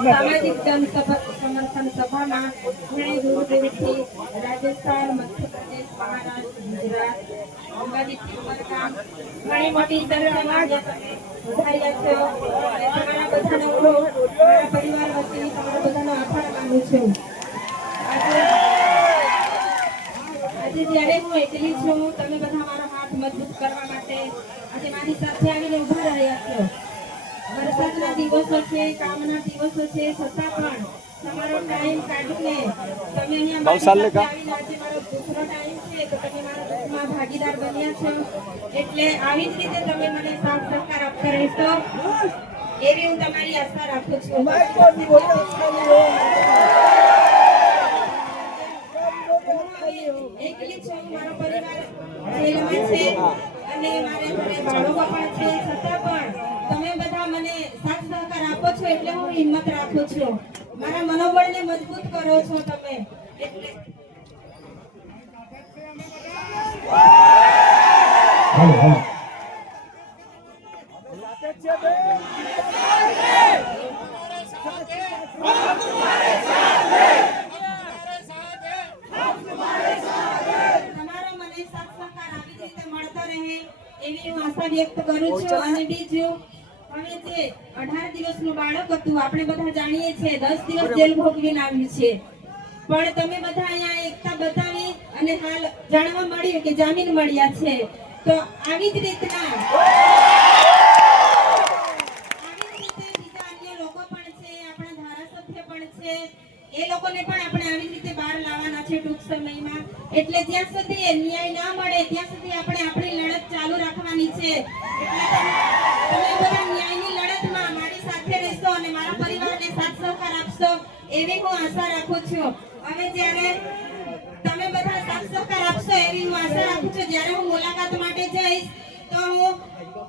सामाजिक जन समर्थन सभा में घणी दूर दूरथी राजस्थान, मध्य प्रदेश, महाराष्ट्र, गुजरात, अंबाजीથી ઉમરગામ ઘણી મોટી સંખ્યામાં વધાર્યા છે। તમારા બધાનો મારા પરિવાર વતીથી તમારા બધાનો આભાર માનું છું। આજે જ્યારે હું એકલી છું, તમે બધા મારો હાથ મજબૂત કરવા માટે આજે મારી સાથે આવીને ઊભા રહ્યા છો। વરસાદના દિવસો છે, કામના દિવસો છે, છતાં પણ તમારો ટાઈમ કાઢીને તમે અહીંયા મારી સાથે આવીને આજે મારો દુઃખનો ટાઈમ છે તો તમે મારા દુઃખમાં ભાગીદાર બન્યા છો। એટલે આવી જ રીતે તમે મને સાથ સહકાર આપતા રહેશો એવી હું તમારી આશા રાખું છું। એકલી છું, મારો પરિવાર જેલમાં છે અને મારે ઘરે બાળકો પણ છે, છતાં પણ તમે બધા મને સાથ સહકાર આપો છો એટલે હું હિંમત રાખું છું। મારા મનોબળને મજબૂત કરો છો તમે એટલે તમારો મને સાથ સહકાર આવી રીતે મળતો રહે એવી હું આશા વ્યક્ત કરું છું। અને બીજું હવે જે 18 દિવસનું બાળક હતું આપણે બધા જાણીએ છીએ 10 દિવસ જેલ ભોગવીને આવ્યું છે, પણ તમે બધા અહીંયા એકતા બતાવી અને હાલ જાણવા મળ્યું કે જામીન મળ્યા છે। તો આવી જ રીતના બીજા અન્ય લોકો પણ છે, આપણા ધારાસભ્ય પણ છે, એ લોકોને પણ આપણે આવી રીતે બહાર લાવવાના છે ટૂંક સમયમાં। એટલે જ્યાં સુધી ન્યાય ના મળે ત્યાં સુધી આપણે આપણી લડત ચાલુ રાખવાની છે। એટલે તમે બધા ન્યાયની લડતમાં મારી સાથે રહેશો અને મારા પરિવારને સાથ સહકાર આપશો એવી હું આશા રાખું છું। હવે જ્યારે તમે બધા સાથ સહકાર આપશો એવી હું આશા રાખું છું। જ્યારે હું મુલાકાત માટે જઈશ તો હું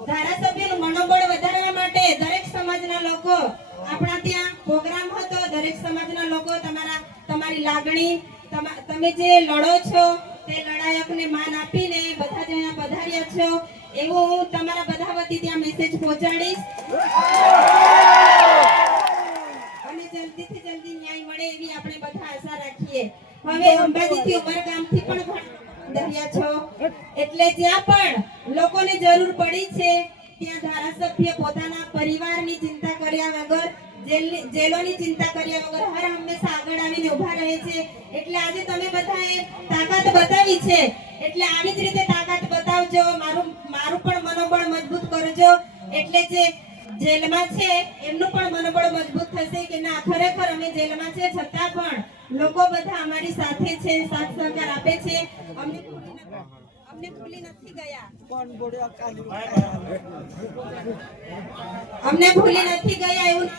ધારાસભ્યનું મનોબળ વધારવા માટે દરેક સમાજના લોકો આપણા ત્યાં પ્રોગ્રામ હતો, દરેક સમાજના લોકો તમારી લાગણી તમે જે લડો છો તે લડાયકને માન આપીને બધા જ અહીંયા પધાર્યા છો એવું હું તમારા બધા વતી ત્યાં મેસેજ પહોંચાડીશ અને જલ્દીથી જલ્દી ન્યાય મળે એવી આપણે બધા આશા રાખીએ। હવે અંબાજીથી ઉમરગામથી પણ પધાર્યા છો એટલે જ્યાં પણ લોકોને જરૂર પડી છે ત્યાં ધારાસભ્ય પોતાના પરિવારની ચિંતા કર્યા વગર જેલોની ચિંતા કર્યા વગર હર હંમેશા આગળ આવીને ઊભા રહે છે। એટલે આજે તમે બધાએ તાકાત બતાવી છે એટલે આવી જ રીતે તાકાત બતાવજો, મારું પણ મનોબળ મજબૂત કરજો એટલે જે જેલમાં છે એમનું પણ મનોબળ મજબૂત થશે કે ના ખરેખર અમે જેલમાં છે છતાં પણ લોકો બધા અમારી સાથે છે, સાથ સહકાર આપે છે, અમને ભૂલી નથી ગયા, અમને ભૂલી નથી ગયા એવું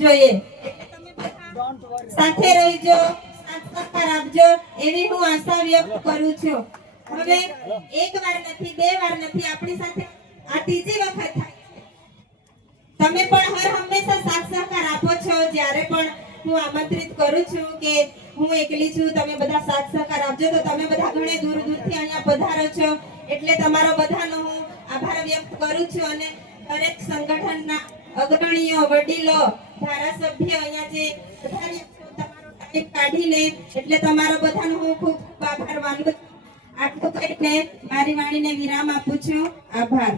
જોઈએ। એટલે તમે બધા સાથે રહીજો, સાથ સહકાર આપજો એવી હું આશા વ્યક્ત કરું છું। હવે એક વાર નથી, બે વાર નથી, આપણી સાથે આ ત્રીજી વખત થાય છે। તમે પણ હર હંમેશા સાથ સહકાર આપો છો। જ્યારે પણ હું આમંત્રિત કરું છું કે હું એકલી છું તમે બધા સાથ સહકાર આપજો તો તમે બધા ઘણે દૂર દૂરથી અહીંયા પધારો છો એટલે તમારો બધાનો હું આભાર વ્યક્ત કરું છું। અને દરેક સંગઠનના અગ્રણીઓ, વડીલો, ધારાસભ્ય અહીંયા જે પધાર્યા છો તમારો ટાઈમ કાઢીને એટલે તમારો બધાનો હું ખૂબ આભાર માનું છું। આટલું કહીને મારી વાણીને વિરામ આપું છું। આભાર।